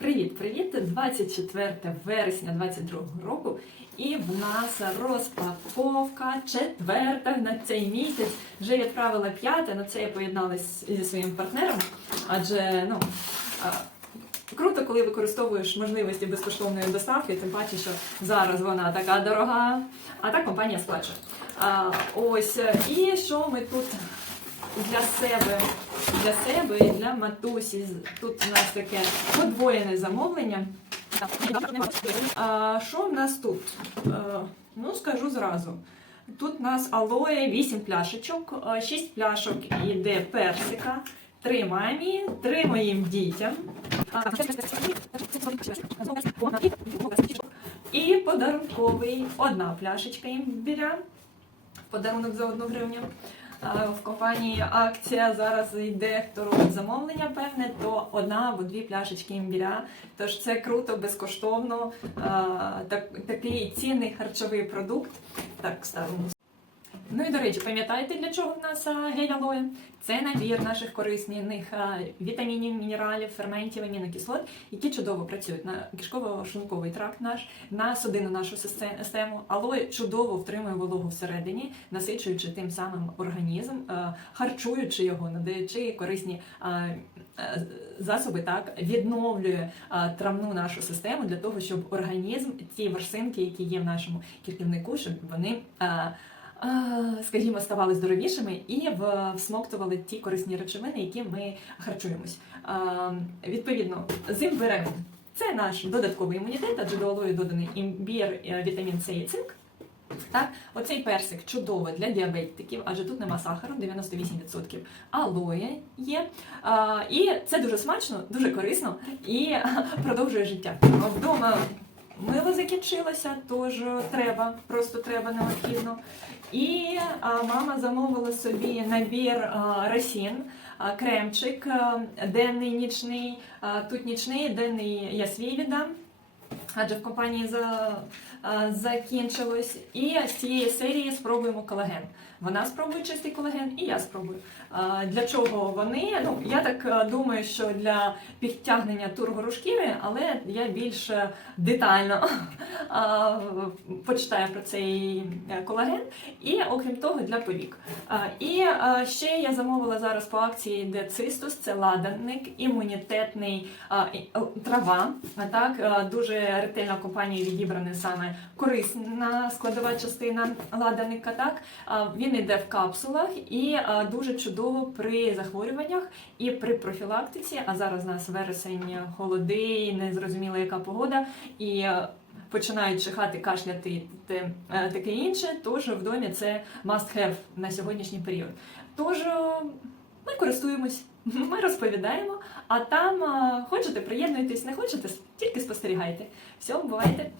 Привіт, привіт! 24 вересня 22 року, і в нас розпаковка четверта на цей місяць. Вже відправила п'яте, на це я поєдналась зі своїм партнером, адже ну. Круто, коли використовуєш можливості безкоштовної доставки, тим паче, що зараз вона така дорога, а так компанія сплачує. Ось і що ми тут для себе, для себе і для матусі. Тут у нас таке подвоєне замовлення. А, що в нас тут? Е, ну, скажу зразу. Тут у нас алоє 8 пляшечок, 6 пляшок іде персика, 3 мамі, 3 моїм дітям. І подарунковий одна пляшечка імбіря. Подарунок за одну гривню. В компанії акція зараз йде, хто робить замовлення, певне, то одна або дві пляшечки імбіря. Тож це круто, безкоштовно. Так, такий цінний харчовий продукт. Так, ставимо. Ну і до речі, пам'ятаєте, для чого в нас гель алоє? Це набір наших корисних вітамінів, мінералів, ферментів, амінокислот, які чудово працюють на кишково-шлунковий тракт наш, на судину нашу систему. Алоє чудово втримує вологу всередині, насичуючи тим самим організм, харчуючи його, надаючи корисні засоби, так відновлює травну нашу систему для того, щоб організм, ті ворсинки, які є в нашому кишківнику, щоб вони. Скажімо, ставали здоровішими і всмоктували ті корисні речовини, які ми харчуємось. Відповідно, з це наш додатковий імунітет, адже до алою доданий імбір, е, вітамін С і цинк. Так, оцей персик чудово для діабетиків, адже тут нема сахару, 98% алоє є. А, і це дуже смачно, дуже корисно і продовжує життя. Вдома мило закінчилося, тож треба, просто треба необхідно. І а, мама замовила собі набір Росін, кремчик, денний, нічний. А, тут нічний, денний я свій віддам. Адже в компанії за, а, закінчилось. І з цієї серії спробуємо колаген. Вона спробує чистий колаген, і я спробую. А, Для чого вони? Ну я так думаю, що для підтягнення тургору шкіри, але я більш е, детально почитаю про цей е, колаген. І окрім того, для повік. І ще я замовила зараз по акції де цистус, це ладанник, імунітетний трава. А так дуже ретельно компанією відібрана саме корисна складова частина ладанника. Так він йде в капсулах і дуже чудово при захворюваннях і при профілактиці. А зараз у нас вересень холоди, незрозуміла яка погода. І починають чихати, кашляти те, е, таке інше, тож в домі це must have на сьогоднішній період. Тож ми користуємось, ми розповідаємо, а там хочете, приєднуйтесь, не хочете, тільки спостерігайте. Все, бувайте.